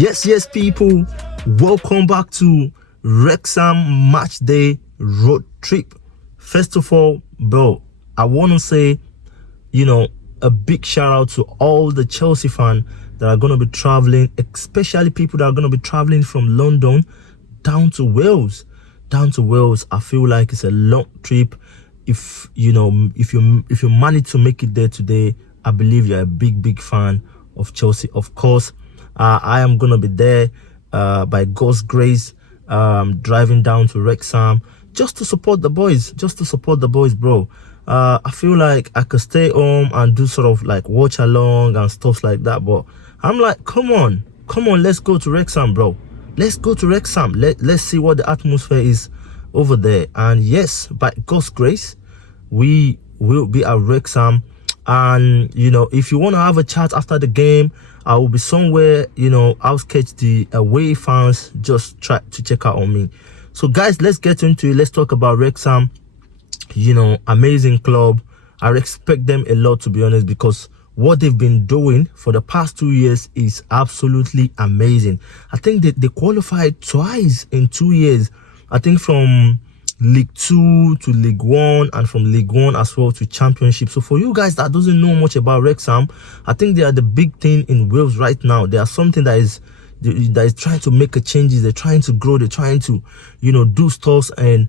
Yes, people. Welcome back to Wrexham match day road trip. First of all, bro, I want to say, a big shout out to all the Chelsea fans that are going to be traveling, especially people that are going to be traveling from London down to Wales. I feel like it's a long trip. If you manage to make it there today, I believe you're a big fan of Chelsea. Of course, I am gonna be there by God's grace, driving down to Wrexham just to support the boys, bro. I feel like I could stay home and do sort of like watch along and stuff like that, but I'm like, come on, let's go to Wrexham, bro. Let's go to Wrexham. Let's see what the atmosphere is over there. And yes, by God's grace, we will be at Wrexham. And if you want to have a chat after the game, I will be somewhere, I'll sketch the away fans. Just try to check out on me. So guys, let's get into it. Let's talk about Wrexham. Amazing club. I respect them a lot, to be honest, because what they've been doing for the past 2 years is absolutely amazing. I think they qualified twice in 2 years. I think from League 2 to League 1, and from League 1 as well to Championship. So for you guys that doesn't know much about Wrexham, I think they are the big thing in Wales right now. They are something that is trying to make a changes. They're trying to grow. They're trying to, do stuff. And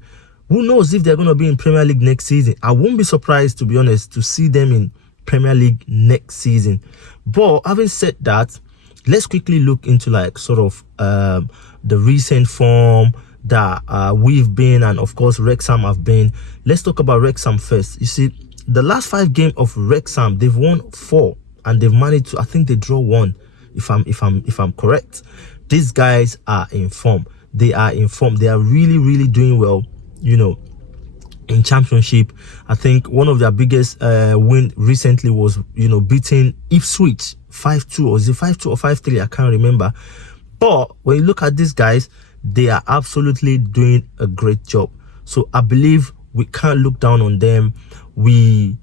who knows if they're going to be in Premier League next season. I won't be surprised, to be honest, to see them in Premier League next season. But having said that, let's quickly look into like sort of the recent form that we've been, and of course Wrexham have been. Let's talk about Wrexham first. You see, the last 5 games of Wrexham, they've won 4 and they've managed to, I think they draw 1, if I'm correct. These guys are in form. They are in form. They are really doing well, in Championship. I think one of their biggest win recently was beating Ipswich 5-2, or is it 5-2 or 5-3? I can't remember. But when you look at these guys, they are absolutely doing a great job. So I believe we can't look down on them. We've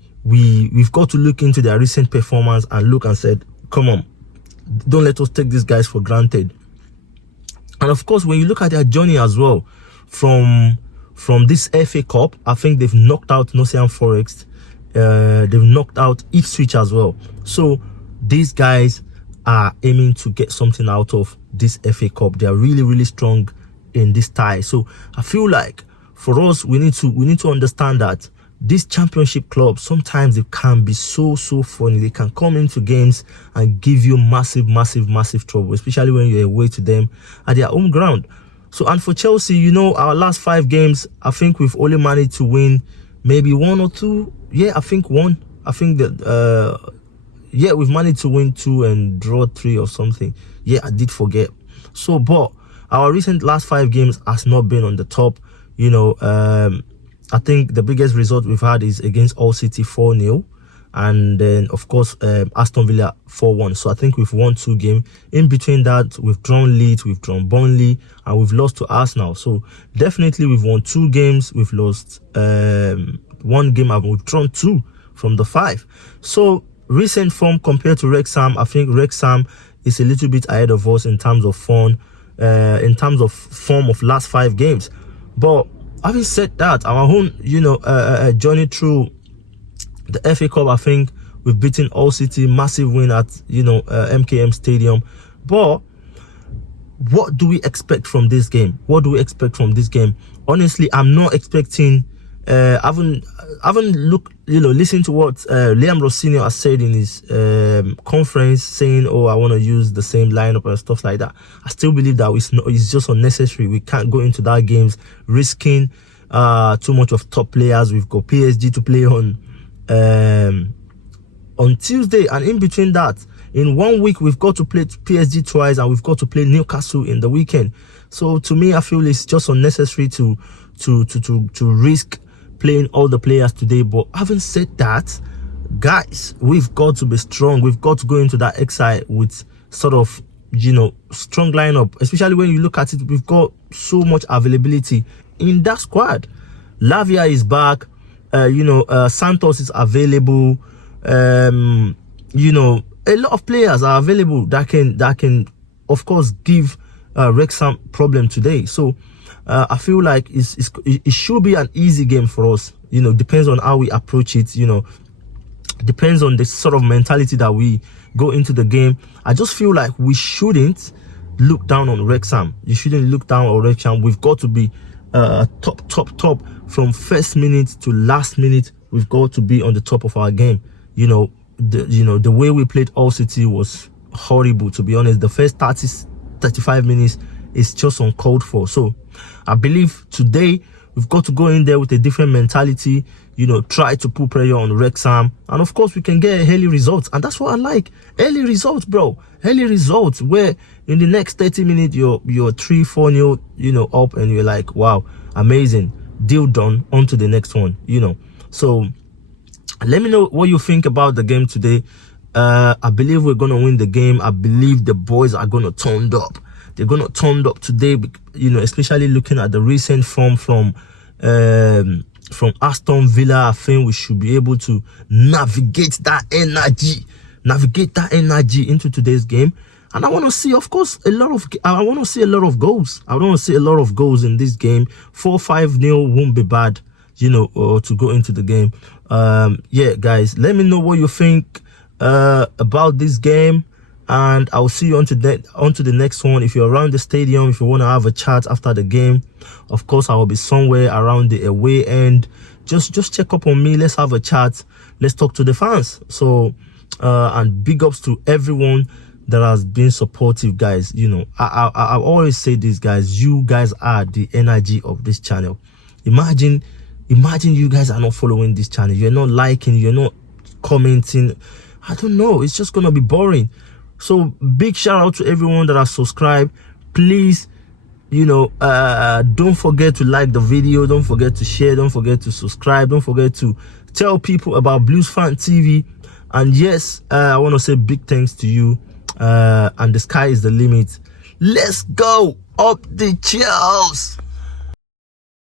got to look into their recent performance and look and said, come on, don't let us take these guys for granted. And of course, when you look at their journey as well, from this FA Cup, I think they've knocked out Nottingham Forest. They've knocked out Ipswich as well. So these guys are aiming to get something out of this FA Cup. They are really strong in this tie. So I feel like for us, we need to understand that these Championship clubs, sometimes they can be so funny. They can come into games and give you massive trouble, especially when you're away to them at their home ground. So, and for Chelsea, our last 5 games, I think we've only managed to win maybe 1 or 2. Yeah, I think 1. I think that we've managed to win 2 and draw 3 or something. Yeah, I did forget. So, but our recent last 5 games has not been on the top. I think the biggest result we've had is against Hull City 4-0, and then of course Aston Villa 4-1. So I think we've won 2 games. In between that, we've drawn Leeds, we've drawn Burnley, and we've lost to Arsenal. So definitely we've won 2 games, we've lost 1 game, and we've drawn 2 from the 5. So recent form compared to Wrexham, I think Wrexham is a little bit ahead of us in terms of form, of last 5 games. But having said that, our own journey through the FA Cup, I think we've beaten Hull City, massive win at MKM Stadium. But what do we expect from this game? Honestly, I'm not expecting. I haven't listened to what Liam Rossini has said in his conference, saying, "Oh, I want to use the same lineup and stuff like that." I still believe that it's just unnecessary. We can't go into that games risking too much of top players. We've got PSG to play on Tuesday, and in between that, in 1 week, we've got to play PSG twice, and we've got to play Newcastle in the weekend. So to me, I feel it's just unnecessary to risk playing all the players today. But having said that, guys, we've got to be strong. We've got to go into that exile with sort of strong lineup, especially when you look at it. We've got so much availability in that squad. Lavia is back, Santos is available, a lot of players are available that can of course, give Wrexham problem today. So I feel like it should be an easy game for us. You know, depends on how we approach it. You know, depends on the sort of mentality that we go into the game. I just feel like we shouldn't look down on Wrexham. You shouldn't look down on Wrexham. We've got to be top from first minute to last minute. We've got to be on the top of our game. You know, the way we played All City was horrible, to be honest. The first 35 minutes is just uncalled for. So I believe today we've got to go in there with a different mentality, you know, try to put pressure on Wrexham, and of course we can get early results. And that's what I like, early results, bro. Early results where in the next 30 minutes you're 3-4-0, you know, up, and you're like, wow, amazing, deal done, on to the next one, you know. So let me know what you think about the game today. I believe we're gonna win the game. I believe the boys are gonna turn up. They're gonna turn up today, you know, especially looking at the recent form from Aston Villa. I think we should be able to navigate that energy into today's game. And I want to see, of course, I want to see a lot of goals. I want to see a lot of goals in this game. 4-5-0 won't be bad, you know, to go into the game. Yeah, guys, let me know what you think about this game, and I'll see you on to the next one. If you're around the stadium, if you want to have a chat after the game, of course I will be somewhere around the away end. Just check up on me, let's have a chat, let's talk to the fans. So and big ups to everyone that has been supportive, guys. You know, I always say this, guys, you guys are the energy of this channel. Imagine you guys are not following this channel, you're not liking, you're not commenting. I don't know, it's just gonna be boring. So big shout out to everyone that has subscribed. Please, you know, don't forget to like the video, don't forget to share, don't forget to subscribe, don't forget to tell people about Bluesfantv. And yes, I want to say big thanks to you, and the sky is the limit. Let's go up the Chels.